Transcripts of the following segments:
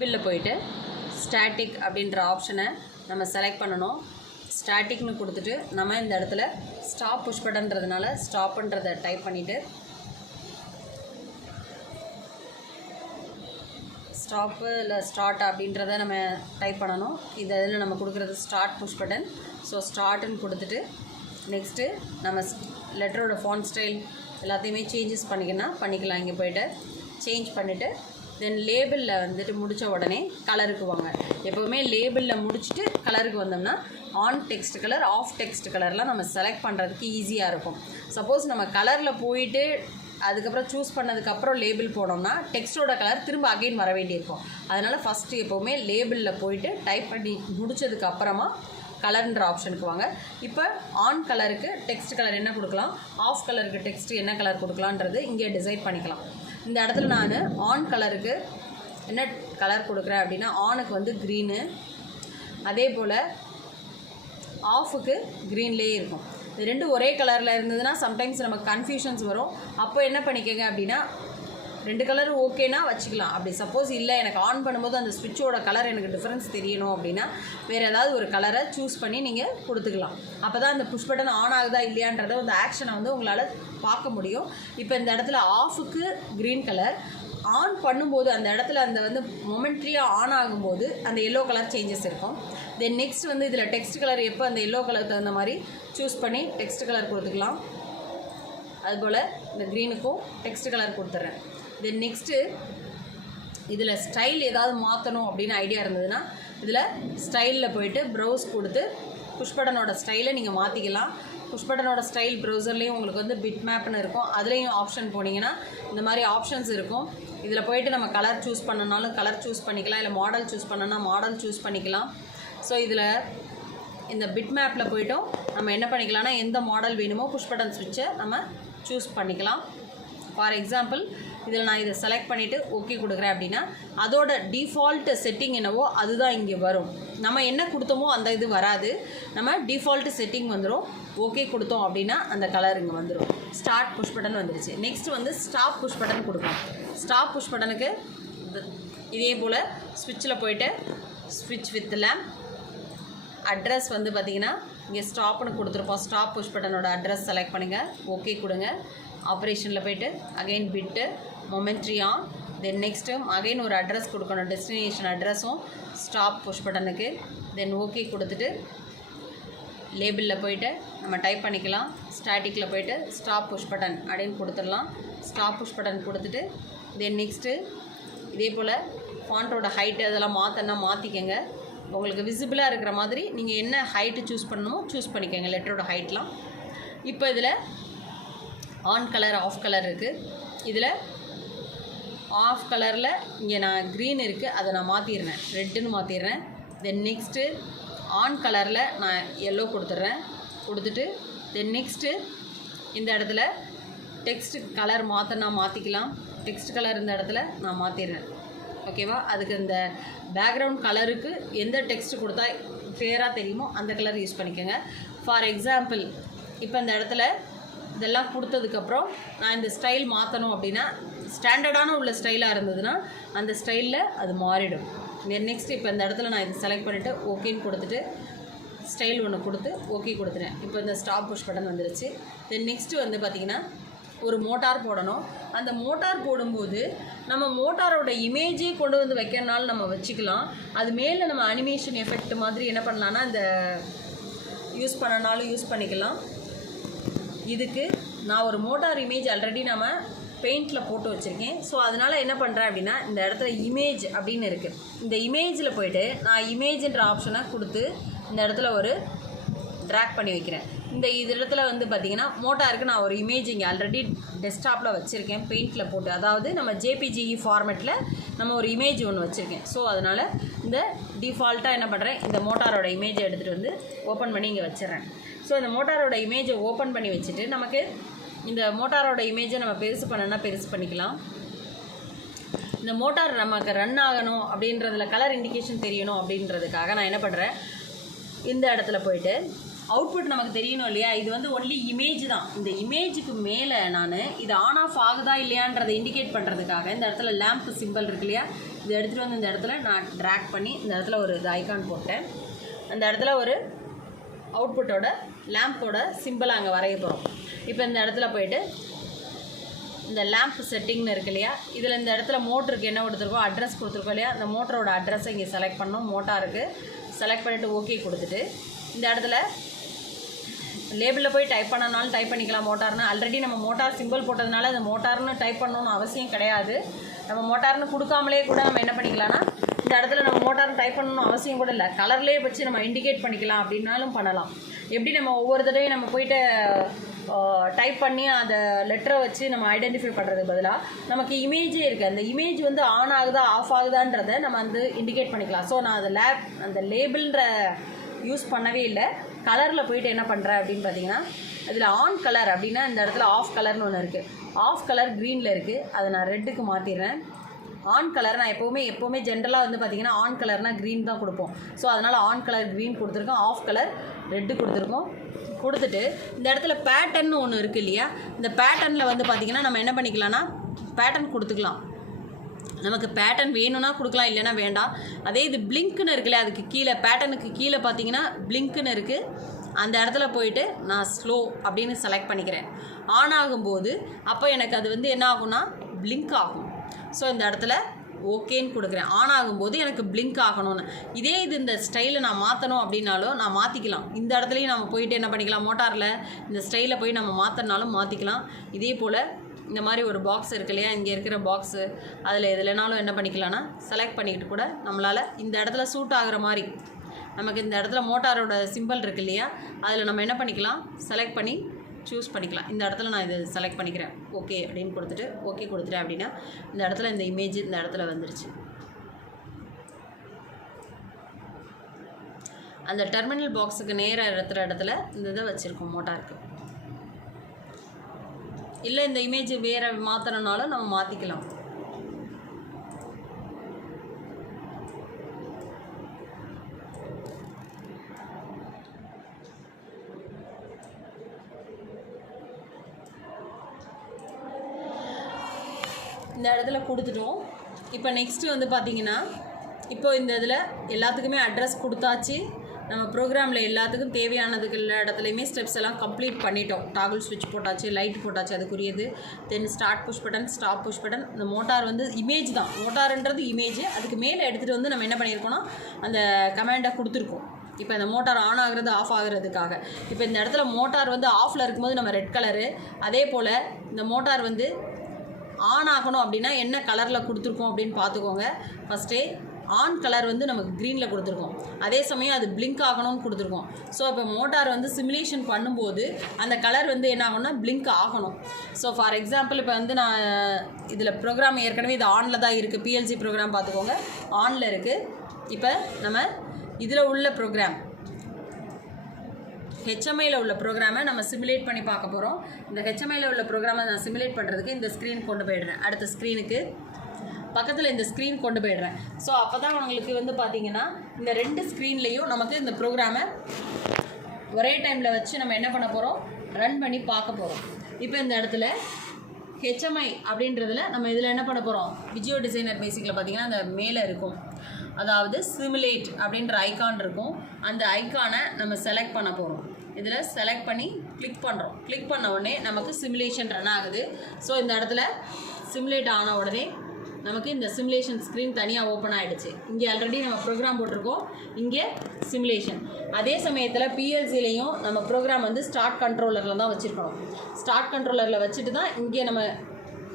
பில்லில் போயிட்டு ஸ்டாட்டிக் அப்படின்ற ஆப்ஷனை நம்ம செலக்ட் பண்ணணும். ஸ்டாட்டிக்னு கொடுத்துட்டு நம்ம இந்த இடத்துல ஸ்டாப் புஷ் பட்டன்றதுனால ஸ்டாப்புன்றதை டைப் பண்ணிவிட்டு ஸ்டாப்பு இல்லை ஸ்டார்ட் அப்படின்றத நம்ம டைப் பண்ணணும். இந்த இதில் நம்ம கொடுக்குறது ஸ்டார்ட் புஷ் பட்டன். ஸோ ஸ்டார்ட்டுன்னு கொடுத்துட்டு நெக்ஸ்ட்டு நம்ம லெட்டரோட ஃபாண்ட் ஸ்டைல் எல்லாத்தையுமே சேஞ்சஸ் பண்ணிக்கலாம். இங்கே போய்ட்டு சேஞ்ச் பண்ணிவிட்டு தென் லேபிளில் வந்துட்டு முடித்த உடனே கலருக்கு வாங்க. எப்போவுமே லேபிளில் முடிச்சுட்டு கலருக்கு வந்தோம்னா on text colour, off text கலர்லாம் நம்ம செலக்ட் பண்ணுறதுக்கு ஈஸியாக இருக்கும். சப்போஸ் நம்ம கலரில் போயிட்டு அதுக்கப்புறம் சூஸ் பண்ணதுக்கப்புறம் லேபிள் போனோம்னா டெக்ஸ்ட்டோட கலர் திரும்ப அகைன் வர வேண்டியிருக்கும். அதனால் ஃபஸ்ட்டு எப்போவுமே லேபிளில் போயிட்டு டைப் பண்ணி முடித்ததுக்கப்புறமா கலர்ன்ற ஆப்ஷனுக்கு வாங்க. இப்போ ஆன் கலருக்கு டெக்ஸ்ட் கலர் என்ன கொடுக்கலாம், ஆஃப் கலருக்கு டெக்ஸ்ட் என்ன கலர் கொடுக்கலான்றது இங்கே டிசைட் பண்ணிக்கலாம். இந்த இடத்துல நான் ஆன் கலருக்கு என்ன கலர் கொடுக்குறேன் அப்படின்னா ஆனுக்கு வந்து க்ரீனு, அதே போல் ஆஃபுக்கு க்ரீன்லேயே இருக்கும். இது ரெண்டும் ஒரே கலரில் இருந்ததுன்னா சம்டைம்ஸ் நமக்கு கன்ஃபியூஷன்ஸ் வரும். அப்போ என்ன பண்ணிக்கோங்க அப்படின்னா ரெண்டு கலர் ஓகேனா வச்சுக்கலாம். அப்படி சப்போஸ் இல்லை எனக்கு ஆன் பண்ணும்போது அந்த ஸ்விட்சோட கலர் எனக்கு டிஃப்ரென்ஸ் தெரியணும் அப்படின்னா வேறு ஏதாவது ஒரு கலரை சூஸ் பண்ணி நீங்கள் கொடுத்துக்கலாம். அப்போ தான் அந்த புஷ் பட்டன் ஆன் ஆகுதா இல்லையான்றத அந்த ஆக்ஷனை வந்து உங்களால் பார்க்க முடியும். இப்போ இந்த இடத்துல ஆஃபுக்கு க்ரீன் கலர், ஆன் பண்ணும்போது அந்த இடத்துல அந்த வந்து மொமெண்ட்ரியாக ஆன் ஆகும்போது அந்த எல்லோ கலர் சேஞ்சஸ் இருக்கும். தென் நெக்ஸ்ட் வந்து இதில் டெக்ஸ்ட் கலர் எப்போ அந்த எல்லோ கலர் தகுந்த மாதிரி சூஸ் பண்ணி டெக்ஸ்ட் கலர் கொடுத்துக்கலாம். அதுபோல் இந்த க்ரீனுக்கும் டெக்ஸ்ட் கலர் கொடுத்துட்றேன். தென் நெக்ஸ்ட்டு இதில் ஸ்டைல் ஏதாவது மாற்றணும் அப்படின்னு ஐடியா இருந்ததுன்னா இதில் ஸ்டைலில் போயிட்டு ப்ரௌஸ் கொடுத்து புஷ் பட்டனோட ஸ்டைலை நீங்கள் மாற்றிக்கலாம். புஷ் பட்டனோட ஸ்டைல் ப்ரௌசர்லேயும் உங்களுக்கு வந்து பிட் மேப்னு இருக்கும். அதுலேயும் ஆப்ஷன் போனீங்கன்னா இந்த மாதிரி ஆப்ஷன்ஸ் இருக்கும். இதில் போயிட்டு நம்ம கலர் சூஸ் பண்ணனாலும் கலர் சூஸ் பண்ணிக்கலாம், இல்லை மாடல் சூஸ் பண்ணோன்னா மாடல் சூஸ் பண்ணிக்கலாம். ஸோ இதில் இந்த பிட் மேப்பில் போய்ட்டும் நம்ம என்ன பண்ணிக்கலாம்னா எந்த மாடல் வேணுமோ புஷ் பட்டன் ஸ்விட்சை நம்ம சூஸ் பண்ணிக்கலாம். ஃபார் எக்ஸாம்பிள் இதில் நான் இதை செலக்ட் பண்ணிவிட்டு ஓகே கொடுக்குறேன் அப்படின்னா அதோட டிஃபால்ட் செட்டிங் என்னவோ அதுதான் இங்கே வரும். நம்ம என்ன கொடுத்தோமோ அந்த இது வராது. நம்ம டிஃபால்ட் செட்டிங் வந்துடும். ஓகே கொடுத்தோம் அப்படின்னா அந்த கலர் இங்கே வந்துடும். ஸ்டார்ட் புஷ் பட்டன் வந்துடுச்சு. நெக்ஸ்ட் வந்து ஸ்டாப் புஷ் பட்டன் கொடுக்கணும். ஸ்டாப் புஷ் பட்டனுக்கு இதே போல் ஸ்விட்சில் போயிட்டு ஸ்விட்ச் வித் லேம்ப் அட்ரஸ் வந்து பார்த்திங்கன்னா இங்கே ஸ்டாப்னு கொடுத்துருப்போம். ஸ்டாப் புஷ் பட்டனோட அட்ரஸ் செலக்ட் பண்ணுங்கள், ஓகே கொடுங்க. ஆப்ரேஷனில் போய்ட்டு again bit momentary on. Then next again ஒரு அட்ரஸ் கொடுக்கணும், டெஸ்டினேஷன் அட்ரஸும் ஸ்டாப் புஷ் பட்டனுக்கு. தென் ஓகே கொடுத்துட்டு லேபிளில் போய்ட்டு நம்ம டைப் பண்ணிக்கலாம். ஸ்டாட்டிக்கில் போய்ட்டு ஸ்டாப் புஷ் பட்டன் அப்படின்னு கொடுத்துடலாம். ஸ்டாப் புஷ் பட்டன் கொடுத்துட்டு தென் நெக்ஸ்ட்டு இதே போல் ஃபாண்ட்டோட ஹைட்டு அதெல்லாம் மாற்றிக்கங்க. உங்களுக்கு விசிபிளாக இருக்கிற மாதிரி நீங்கள் என்ன ஹைட்டு சூஸ் பண்ணணுமோ சூஸ் பண்ணிக்கோங்க, லெட்டரோட ஹைட்லாம். இப்போ இதில் ஆன் கலர், ஆஃப் கலர் இருக்குது. இதில் ஆஃப் கலரில் இங்கே நான் க்ரீன் இருக்குது, அதை நான் மாற்றிடுறேன், ரெட்டுன்னு மாற்றிடுறேன். தென் நெக்ஸ்ட்டு ஆன் கலரில் நான் எல்லோ கொடுத்துட்றேன். கொடுத்துட்டு தென் நெக்ஸ்ட்டு இந்த இடத்துல டெக்ஸ்ட் கலர் மாற்றிக்கலாம். டெக்ஸ்ட் கலர் இந்த இடத்துல நான் மாற்றிடுறேன். ஓகேவா? அதுக்கு இந்த பேக்ரவுண்ட் கலருக்கு எந்த டெக்ஸ்ட் கொடுத்தா கிளியராக தெரியுமோ அந்த கலர் யூஸ் பண்ணிக்கோங்க. ஃபார் எக்ஸாம்பிள் இப்போ இந்த இடத்துல இதெல்லாம் கொடுத்ததுக்கப்புறம் நான் இந்த ஸ்டைல் மாற்றணும் அப்படின்னா ஸ்டாண்டர்டான உள்ள ஸ்டைலாக இருந்ததுன்னா அந்த ஸ்டைலில் அது மாறிடும். நெக்ஸ்ட் இப்போ இந்த இடத்துல நான் இது செலக்ட் பண்ணிவிட்டு ஓகேன்னு கொடுத்துட்டு ஸ்டைல் ஒன்று கொடுத்து ஓகே கொடுத்துட்டேன். இப்போ இந்த ஸ்டாப் புஷ் பட்டன் வந்துடுச்சு. தென் நெக்ஸ்ட்டு வந்து பார்த்திங்கன்னா ஒரு மோட்டார் போடணும். அந்த மோட்டார் போடும்போது நம்ம மோட்டாரோட இமேஜே கொண்டு வந்து வைக்கிறனாலும் நம்ம வச்சுக்கலாம். அது மேலே நம்ம அனிமேஷன் எஃபெக்ட் மாதிரி என்ன பண்ணலான்னா இந்த யூஸ் பண்ணனாலும் யூஸ் பண்ணிக்கலாம். இதுக்கு நான் ஒரு மோட்டார் இமேஜ் ஆல்ரெடி நம்ம பெயிண்டில் போட்டு வச்சுருக்கேன். ஸோ அதனால் என்ன பண்ணுறேன் அப்படின்னா இந்த இடத்துல இமேஜ் அப்படின்னு இருக்குது. இந்த இமேஜில் போய்ட்டு நான் இமேஜ்ன்ற ஆப்ஷனை கொடுத்து இந்த இடத்துல ஒரு ட்ராக் பண்ணி வைக்கிறேன். இந்த இடத்துல வந்து பார்த்திங்கன்னா மோட்டாருக்கு நான் ஒரு இமேஜ் இங்கே ஆல்ரெடி டெஸ்க்டாப்பில் வச்சுருக்கேன் பெயிண்டில் போட்டு. அதாவது நம்ம ஜேபிஜிஇ ஃபார்மேட்டில் நம்ம ஒரு இமேஜ் ஒன்று வச்சுருக்கேன். ஸோ அதனால் இந்த டிஃபால்ட்டாக என்ன பண்ணுறேன், இந்த மோட்டாரோட இமேஜை எடுத்துகிட்டு வந்து ஓப்பன் பண்ணி இங்கே வச்சிடறேன். ஸோ இந்த மோட்டாரோட இமேஜை ஓப்பன் பண்ணி வச்சுட்டு நமக்கு இந்த மோட்டாரோட இமேஜை நம்ம பெருசு பண்ணனா பெருசு பண்ணிக்கலாம். இந்த மோட்டார் நமக்கு ரன் ஆகணும் அப்படின்றதுல கலர் இண்டிகேஷன் தெரியணும் அப்படின்றதுக்காக நான் என்ன பண்ணுறேன், இந்த இடத்துல போயிட்டு அவுட்புட் நமக்கு தெரியணும் இல்லையா, இது வந்து ஒன்லி இமேஜ் தான். இந்த இமேஜுக்கு மேலே நான் இது ஆன் ஆஃப் ஆகுதா இல்லையான்றதை இண்டிகேட் பண்ணுறதுக்காக இந்த இடத்துல லேம்ப் சிம்பிள் இருக்கு இல்லையா, இது எடுத்துகிட்டு வந்து இந்த இடத்துல நான் ட்ராக் பண்ணி இந்த இடத்துல ஒரு இது ஐகான் போட்டேன். அந்த இடத்துல ஒரு அவுட்புட்டோட லேம்போட சிம்பிள் அங்கே வரைய போகிறோம். இப்போ இந்த இடத்துல போய்ட்டு இந்த லேம்ப் செட்டிங்னு இருக்கு இல்லையா, இதில் இந்த இடத்துல மோட்டருக்கு என்ன கொடுத்துருக்கோம், அட்ரஸ் கொடுத்துருக்கோம் இல்லையா, அந்த மோட்டரோட அட்ரஸை இங்கே செலக்ட் பண்ணணும். மோட்டாருக்கு செலக்ட் பண்ணிவிட்டு ஓகே கொடுத்துட்டு இந்த இடத்துல லேபிளில் போய் டைப் பண்ணனாலும் டைப் பண்ணிக்கலாம் மோட்டார்னு. ஆல்ரெடி நம்ம மோட்டார் சிம்பிள் போட்டதுனால அது மோட்டார்னு டைப் பண்ணணும்னு அவசியம் கிடையாது. நம்ம மோட்டார்னு கொடுக்காமலே கூட நம்ம என்ன பண்ணிக்கலாம்னா இந்த இடத்துல நம்ம மோட்டார்னு டைப் பண்ணணும்னு அவசியம் கூட இல்லை, கலர்லேயே வச்சு நம்ம இண்டிகேட் பண்ணிக்கலாம் அப்படின்னாலும் பண்ணலாம். எப்படி நம்ம ஒவ்வொரு தடவையும் நம்ம போய்ட்டு டைப் பண்ணி அந்த லெட்டரை வச்சு நம்ம ஐடென்டிஃபை பண்ணுறதுக்கு பதிலாக நமக்கு இமேஜே இருக்குது, அந்த இமேஜ் வந்து ஆன் ஆகுதா ஆஃப் ஆகுதான்றதை நம்ம வந்து இண்டிகேட் பண்ணிக்கலாம். ஸோ நான் அந்த லேபிள்ன்ற யூஸ் பண்ணவே இல்லை. கலரில் போயிட்டு என்ன பண்ணுறேன் அப்படின்னு பார்த்தீங்கன்னா இதில் ஆன் கலர் அப்படின்னா இந்த இடத்துல ஆஃப் கலர்னு ஒன்று இருக்குது. ஆஃப் கலர் க்ரீனில் இருக்குது, அதை நான் ரெட்டுக்கு மாற்றிடுறேன். ஆன் கலர் நான் எப்போவுமே ஜென்ரலாக வந்து பார்த்திங்கன்னா ஆன் கலர்னால் க்ரீன் தான் கொடுப்போம். ஸோ அதனால் ஆன் கலர் க்ரீன் கொடுத்துருக்கோம், ஆஃப் கலர் ரெட்டு கொடுத்துருக்கோம். கொடுத்துட்டு இந்த இடத்துல பேட்டர்ன் ஒன்று இருக்குது இல்லையா, இந்த பேட்டர்னில் வந்து பார்த்திங்கன்னா நம்ம என்ன பண்ணிக்கலாம்னா பேட்டர்ன் கொடுத்துக்கலாம். நமக்கு பேட்டர்ன் வேணும்னா கொடுக்கலாம், இல்லைன்னா வேண்டாம். அதே இது பிளிங்க்குன்னு இருக்குல்ல, அதுக்கு கீழே பேட்டர்னுக்கு கீழே பார்த்தீங்கன்னா பிளிங்க்குன்னு இருக்குது. அந்த இடத்துல போயிட்டு நான் ஸ்லோ அப்படின்னு செலக்ட் பண்ணிக்கிறேன். ஆன் ஆகும்போது அப்போ எனக்கு அது வந்து என்ன ஆகும்னா பிளிங்க் ஆகும். ஸோ இந்த இடத்துல ஓகேன்னு கொடுக்குறேன். ஆன் ஆகும்போது எனக்கு பிளிங்க் ஆகணும்னு. இதே இது இந்த ஸ்டைலை நான் மாற்றணும் அப்படின்னாலும் நான் மாற்றிக்கலாம். இந்த இடத்துலையும் நம்ம போயிட்டு என்ன பண்ணிக்கலாம், மோட்டாரில் இந்த ஸ்டைலை போய் நம்ம மாற்றினாலும் மாற்றிக்கலாம். இதே போல் இந்த மாதிரி ஒரு பாக்ஸ் இருக்கு இல்லையா, இங்கே இருக்கிற பாக்ஸு அதில் எதுலனாலும் என்ன பண்ணிக்கலாம்னா செலக்ட் பண்ணிக்கிட்டு கூட நம்மளால் இந்த இடத்துல சூட் ஆகிற மாதிரி நமக்கு இந்த இடத்துல மோட்டாரோட சிம்பிள் இருக்குது இல்லையா, அதில் நம்ம என்ன பண்ணிக்கலாம் செலக்ட் பண்ணி சூஸ் பண்ணிக்கலாம். இந்த இடத்துல நான் இதை செலக்ட் பண்ணிக்கிறேன், ஓகே அப்படின்னு கொடுத்துட்டு ஓகே கொடுத்துட்டேன் அப்படின்னா இந்த இடத்துல இந்த இமேஜ் இந்த இடத்துல வந்துருச்சு. அந்த டெர்மினல் பாக்ஸுக்கு நேராக இருக்கிற இடத்துல இந்த இதை வச்சுருக்கோம் மோட்டாருக்கு. இல்லை இந்த இமேஜ் வேறு மாற்றணுன்னாலும் நம்ம மாற்றிக்கலாம். இந்த இடத்துல கொடுத்துட்டோம். இப்போ நெக்ஸ்ட்டு வந்து பார்த்திங்கன்னா இப்போ இந்த இதில் எல்லாத்துக்குமே அட்ரஸ் கொடுத்தாச்சு. நம்ம ப்ரோக்ராமில் எல்லாத்துக்கும் தேவையானதுக்கு எல்லா இடத்துலையுமே ஸ்டெப்ஸ் எல்லாம் கம்ப்ளீட் பண்ணிட்டோம். டாகுல் ஸ்விட்ச் போட்டாச்சு, லைட் போட்டாச்சு அதுக்குரியது. Then start push button, stop push button. இந்த மோட்டார் வந்து இமேஜ் தான், மோட்டார்ன்றது இமேஜ். அதுக்கு மேலே எடுத்துகிட்டு வந்து நம்ம என்ன பண்ணியிருக்கோம்னா அந்த கமாண்டை கொடுத்துருக்கோம். இப்போ இந்த மோட்டார் ஆன் ஆகுறது ஆஃப் ஆகுறதுக்காக. இப்போ இந்த இடத்துல மோட்டார் வந்து ஆஃபில் இருக்கும்போது நம்ம ரெட் கலரு, அதே போல் இந்த மோட்டார் வந்து ஆன் ஆகணும் அப்படின்னா என்ன கலரில் கொடுத்துருக்கோம் அப்படின்னு பார்த்துக்கோங்க. ஃபஸ்ட்டே ஆன் கலர் வந்து நமக்கு க்ரீனில் கொடுத்துருக்கோம், அதே சமயம் அது பிளிங்க் ஆகணும்னு கொடுத்துருக்கோம். ஸோ இப்போ மோட்டார் வந்து சிமுலேஷன் பண்ணும்போது அந்த கலர் வந்து என்ன ஆகணும்னா பிளிங்க் ஆகணும். ஸோ ஃபார் எக்ஸாம்பிள் இப்போ வந்து நான் இதில் ப்ரோக்ராம் ஏற்கனவே இது ஆனில் தான் இருக்குது, பிஎல்சி ப்ரோக்ராம் பார்த்துக்கோங்க ஆனில் இருக்குது. இப்போ நம்ம இதில் உள்ள ப்ரோக்ராம் ஹெச்எம்ஐயில் உள்ள ப்ரோக்ராமை நம்ம சிமுலேட் பண்ணி பார்க்க போகிறோம். இந்த ஹெச்எம்ஐயில் உள்ள ப்ரோக்ராமை நான் சிமுலேட் பண்ணுறதுக்கு இந்த ஸ்க்ரீன் கொண்டு போயிடுறேன். அடுத்த ஸ்க்ரீனுக்கு பக்கத்தில் இந்த ஸ்க்ரீன் கொண்டு போயிடுறேன். ஸோ அப்போ தான் உங்களுக்கு வந்து பார்த்திங்கன்னா இந்த ரெண்டு ஸ்க்ரீன்லேயும் நமக்கு இந்த ப்ரோக்ராமை ஒரே டைமில் வச்சு நம்ம என்ன பண்ண போகிறோம், ரன் பண்ணி பார்க்க போகிறோம். இப்போ இந்த இடத்துல ஹெச்எம்ஐ அப்படின்றதில் நம்ம இதில் என்ன பண்ண போகிறோம், விஜியோ டிசைனர் பேசிக்கில் பார்த்திங்கன்னா அந்த மேலே இருக்கும், அதாவது சிமுலேட் அப்படின்ற ஐக்கான் இருக்கும். அந்த ஐக்கானை நம்ம செலக்ட் பண்ண போகிறோம். இதில் செலக்ட் பண்ணி கிளிக் பண்ணுறோம். கிளிக் பண்ண உடனே நமக்கு சிமுலேஷன் ரன் ஆகுது. ஸோ இந்த இடத்துல சிமுலேட் ஆன உடனே நமக்கு இந்த சிமுலேஷன் ஸ்க்ரீன் தனியாக ஓப்பன் ஆகிடுச்சு. இங்கே ஆல்ரெடி நம்ம ப்ரோக்ராம் போட்டிருக்கோம், இங்கே சிமுலேஷன். அதே சமயத்தில் பிஎல்சிலையும் நம்ம ப்ரோக்ராம் வந்து ஸ்டார்ட் கண்ட்ரோலரில் தான் வச்சுருக்கணும். ஸ்டார்ட் கண்ட்ரோலரில் வச்சுட்டு தான் இங்கே நம்ம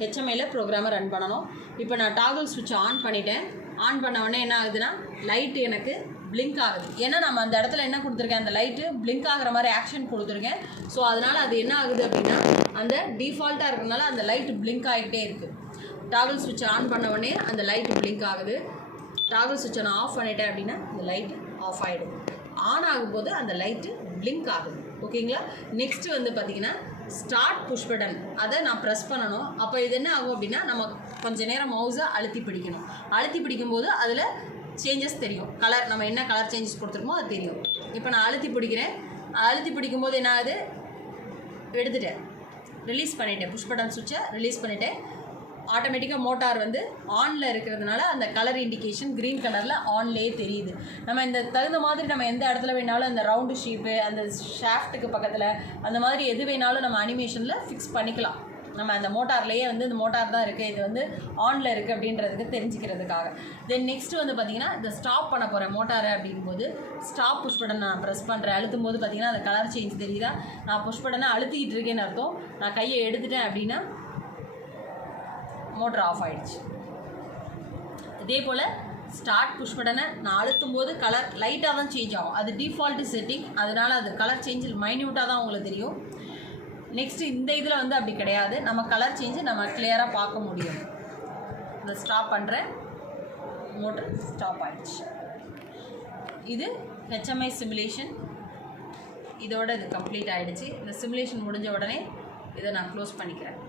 ஹெச்எம்ஐயில் ப்ரோக்ராமை ரன் பண்ணணும். இப்போ நான் டாகுல் ஸ்விட்ச் ஆன் பண்ணிட்டேன். ஆன் பண்ண உடனே என்ன ஆகுதுன்னா லைட்டு எனக்கு பிளிங்க் ஆகுது. ஏன்னா நம்ம அந்த இடத்துல என்ன கொடுத்துருக்கேன், அந்த லைட்டு பிளிங்க் ஆகிற மாதிரி ஆக்ஷன் கொடுத்துருக்கேன். ஸோ அதனால் அது என்ன ஆகுது அப்படின்னா அந்த டிஃபால்ட்டாக இருக்கிறதுனால அந்த லைட்டு பிளிங்க் ஆகிட்டே இருக்குது. டாகுல் ஸ்விட்ச் ஆன் பண்ண உடனே அந்த லைட்டு பிளிங்க் ஆகுது. டாகுல் ஸ்விட்சை நான் ஆஃப் பண்ணிட்டேன் அப்படின்னா அந்த லைட்டு ஆஃப் ஆகிடும். ஆன் ஆகும்போது அந்த லைட்டு பிளிங்க் ஆகுது. ஓகேங்களா. நெக்ஸ்ட்டு வந்து பார்த்திங்கன்னா ஸ்டார்ட் புஷ் பட்டன், அதை நான் ப்ரெஸ் பண்ணணும். அப்போ இது என்ன ஆகும் அப்படின்னா நம்ம கொஞ்சம் நேரம் மவுஸை அழுத்தி பிடிக்கணும். அழுத்தி பிடிக்கும்போது அதில் சேஞ்சஸ் தெரியும், கலர் நம்ம என்ன கலர் சேஞ்சஸ் கொடுத்துருக்கோமோ அது தெரியும். இப்போ நான் அழுத்தி பிடிக்கிறேன். அழுத்தி பிடிக்கும்போது என்ன ஆகுது, எடுத்துட்டேன், ரிலீஸ் பண்ணிட்டேன், புஷ் பட்டன் சுவிட்சை ரிலீஸ் பண்ணிட்டேன். ஆட்டோமேட்டிக்காக மோட்டார் வந்து ஆனில் இருக்கிறதுனால அந்த கலர் இண்டிகேஷன் க்ரீன் கலரில் ஆன்லேயே தெரியுது. நம்ம இந்த தகுந்த மாதிரி நம்ம எந்த இடத்துல வேணாலும் அந்த ரவுண்டு ஷேப்பு அந்த ஷாஃப்ட்டுக்கு பக்கத்தில் அந்த மாதிரி எது வேணாலும் நம்ம அனிமேஷனில் ஃபிக்ஸ் பண்ணிக்கலாம். நம்ம அந்த மோட்டார்லேயே வந்து இந்த மோட்டார் தான் இருக்குது, இது வந்து ஆனில் இருக்குது அப்படின்றதுக்கு தெரிஞ்சுக்கிறதுக்காக. தென் நெக்ஸ்ட்டு வந்து பார்த்திங்கன்னா இந்த ஸ்டாப் பண்ண போகிறேன் மோட்டாரை அப்படிங்கும்போது ஸ்டாப் புஷ் பட்டன் நான் ப்ரெஸ் பண்ணுறேன். அழுத்தும் போது பார்த்திங்கன்னா அந்த கலர் சேஞ்ச் தெரியுதா, நான் புஷ் பட்டனை அழுத்திக்கிட்டு இருக்கேன்னு அர்த்தம். நான் கையை எடுத்துட்டேன் அப்படின்னா மோட்டர் ஆஃப் ஆகிடுச்சு. இதே போல் ஸ்டார்ட் புஷ் பட்டனை நான் அழுத்தும் போது கலர் லைட்டாக தான் சேஞ்ச் ஆகும். அது டிஃபால்ட்டு செட்டிங், அதனால் அது கலர் சேஞ்ச் மைன்யூட்டாக தான் உங்களுக்கு தெரியும். நெக்ஸ்ட்டு இந்த இதில் வந்து அப்படி கிடையாது, நம்ம கலர் சேஞ்சு நம்ம கிளியராக பார்க்க முடியும். இந்த ஸ்டாப் பண்ணுறேன், மோட்டர் ஸ்டாப் ஆகிடுச்சு. இது HMI சிமுலேஷன், இதோட இது கம்ப்ளீட் ஆகிடுச்சு. இந்த சிமுலேஷன் முடிஞ்ச உடனே இதை நான் க்ளோஸ் பண்ணிக்கிறேன்.